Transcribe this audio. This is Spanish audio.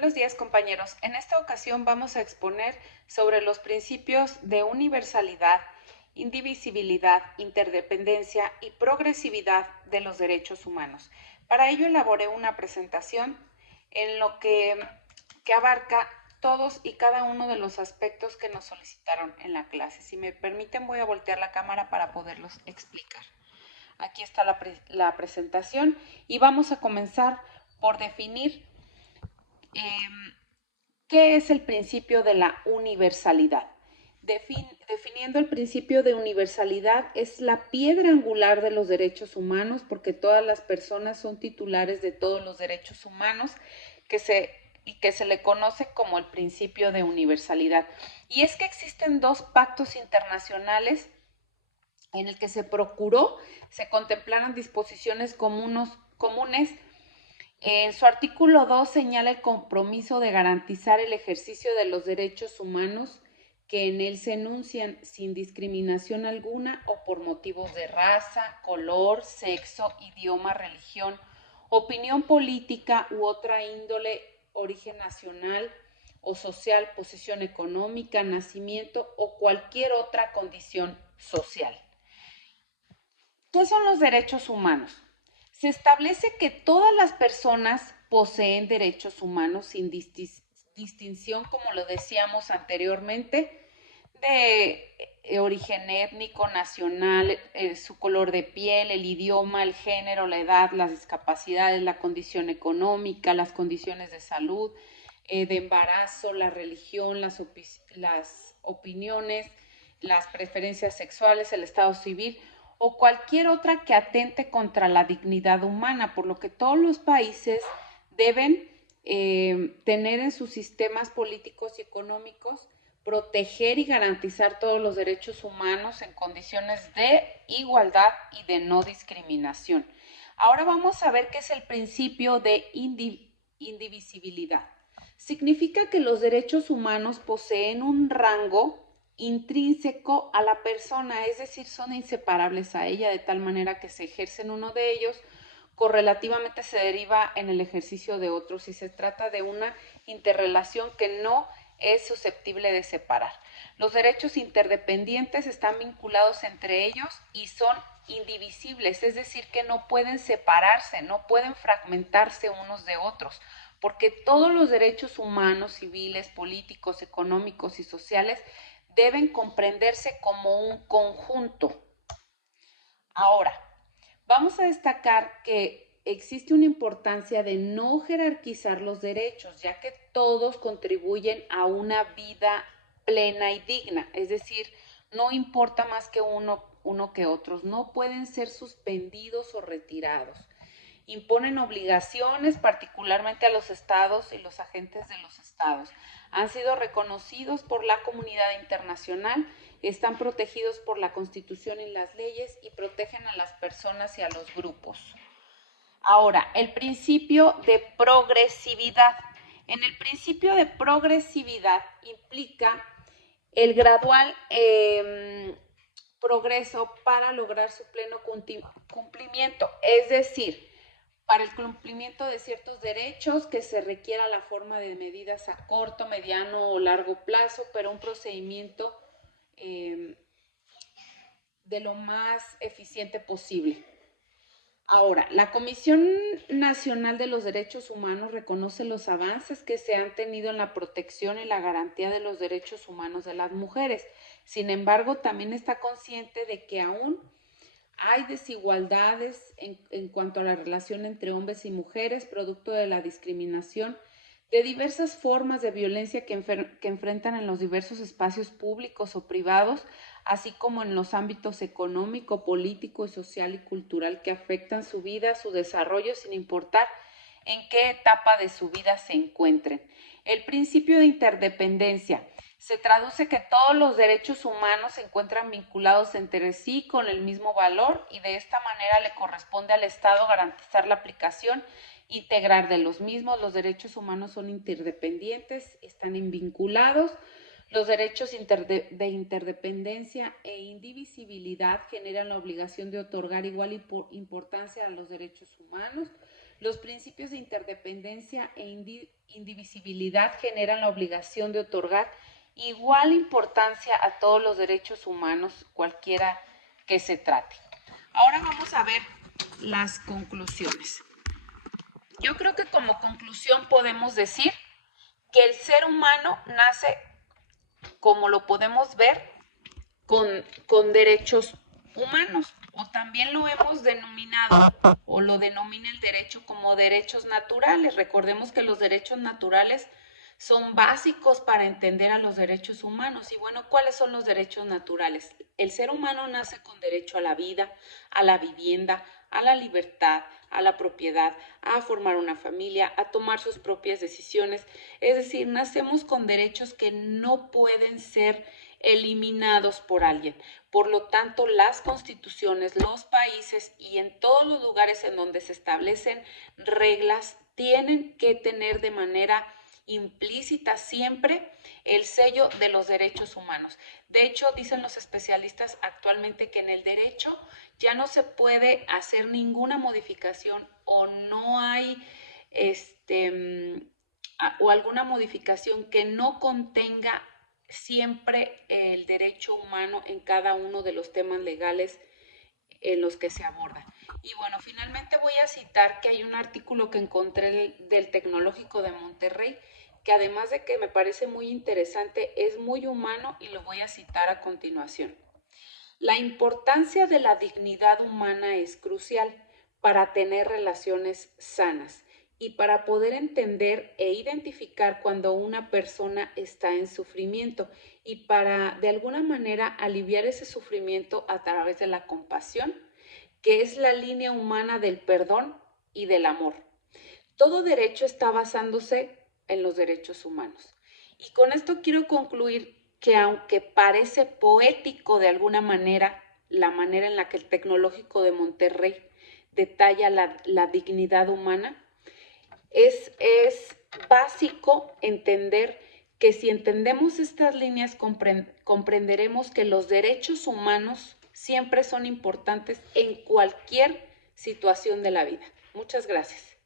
Buenos días, compañeros. En esta ocasión vamos a exponer sobre los principios de universalidad, indivisibilidad, interdependencia y progresividad de los derechos humanos. Para ello elaboré una presentación en lo que abarca todos y cada uno de los aspectos que nos solicitaron en la clase. Si me permiten, voy a voltear la cámara para poderlos explicar. Aquí está la presentación y vamos a comenzar por definir ¿qué es el principio de la universalidad? Definiendo el principio de universalidad, es la piedra angular de los derechos humanos porque todas las personas son titulares de todos los derechos humanos que se le conoce como el principio de universalidad. Y es que existen dos pactos internacionales en el que se procuró se contemplaran disposiciones comunes. En su artículo 2 señala el compromiso de garantizar el ejercicio de los derechos humanos que en él se enuncian sin discriminación alguna o por motivos de raza, color, sexo, idioma, religión, opinión política u otra índole, origen nacional o social, posición económica, nacimiento o cualquier otra condición social. ¿Qué son los derechos humanos? Se establece que todas las personas poseen derechos humanos sin distinción, como lo decíamos anteriormente, de origen étnico, nacional, su color de piel, el idioma, el género, la edad, las discapacidades, la condición económica, las condiciones de salud, de embarazo, la religión, las opiniones, las preferencias sexuales, el estado civil o cualquier otra que atente contra la dignidad humana, por lo que todos los países deben tener en sus sistemas políticos y económicos proteger y garantizar todos los derechos humanos en condiciones de igualdad y de no discriminación. Ahora vamos a ver qué es el principio de indivisibilidad. Significa que los derechos humanos poseen un rango intrínseco a la persona, es decir, son inseparables a ella, de tal manera que se ejercen uno de ellos, correlativamente se deriva en el ejercicio de otros y se trata de una interrelación que no es susceptible de separar. Los derechos interdependientes están vinculados entre ellos y son indivisibles, es decir, que no pueden separarse, no pueden fragmentarse unos de otros, porque todos los derechos humanos, civiles, políticos, económicos y sociales deben comprenderse como un conjunto. Ahora, vamos a destacar que existe una importancia de no jerarquizar los derechos, ya que todos contribuyen a una vida plena y digna, es decir, no importa más que uno que otros, no pueden ser suspendidos o retirados. Imponen obligaciones, particularmente a los estados y los agentes de los estados. Han sido reconocidos por la comunidad internacional, están protegidos por la Constitución y las leyes y protegen a las personas y a los grupos. Ahora, el principio de progresividad. En el principio de progresividad implica el gradual progreso para lograr su pleno cumplimiento, es decir, para el cumplimiento de ciertos derechos que se requiera la forma de medidas a corto, mediano o largo plazo, pero un procedimiento de lo más eficiente posible. Ahora, la Comisión Nacional de los Derechos Humanos reconoce los avances que se han tenido en la protección y la garantía de los derechos humanos de las mujeres. Sin embargo, también está consciente de que aún hay desigualdades en cuanto a la relación entre hombres y mujeres, producto de la discriminación, de diversas formas de violencia que enfrentan en los diversos espacios públicos o privados, así como en los ámbitos económico, político, social y cultural que afectan su vida, su desarrollo, sin importar en qué etapa de su vida se encuentren. El principio de interdependencia se traduce que todos los derechos humanos se encuentran vinculados entre sí con el mismo valor y de esta manera le corresponde al Estado garantizar la aplicación integral de los mismos. Los derechos humanos son interdependientes, están vinculados. Los derechos de interdependencia e indivisibilidad generan la obligación de otorgar igual importancia a los derechos humanos. Los principios de interdependencia e indivisibilidad generan la obligación de otorgar igual importancia a todos los derechos humanos, cualquiera que se trate. Ahora vamos a ver las conclusiones. Yo creo que como conclusión podemos decir que el ser humano nace, como lo podemos ver, con derechos humanos, o también lo hemos denominado o lo denomina el derecho como derechos naturales. Recordemos que los derechos naturales son básicos para entender a los derechos humanos. Y bueno, ¿cuáles son los derechos naturales? El ser humano nace con derecho a la vida, a la vivienda, a la libertad, a la propiedad, a formar una familia, a tomar sus propias decisiones. Es decir, nacemos con derechos que no pueden ser eliminados por alguien. Por lo tanto, las constituciones, los países y en todos los lugares en donde se establecen reglas tienen que tener de manera implícita siempre el sello de los derechos humanos. De hecho, dicen los especialistas actualmente que en el derecho ya no se puede hacer ninguna modificación o no hay o alguna modificación que no contenga siempre el derecho humano en cada uno de los temas legales en los que se aborda. Y bueno, finalmente voy a citar que hay un artículo que encontré del Tecnológico de Monterrey, que además de que me parece muy interesante, es muy humano y lo voy a citar a continuación. La importancia de la dignidad humana es crucial para tener relaciones sanas y para poder entender e identificar cuando una persona está en sufrimiento y para de alguna manera aliviar ese sufrimiento a través de la compasión, que es la línea humana del perdón y del amor. Todo derecho está basándose en los derechos humanos. Y con esto quiero concluir que aunque parece poético de alguna manera, la manera en la que el Tecnológico de Monterrey detalla la dignidad humana, es básico entender que si entendemos estas líneas comprenderemos que los derechos humanos siempre son importantes en cualquier situación de la vida. Muchas gracias.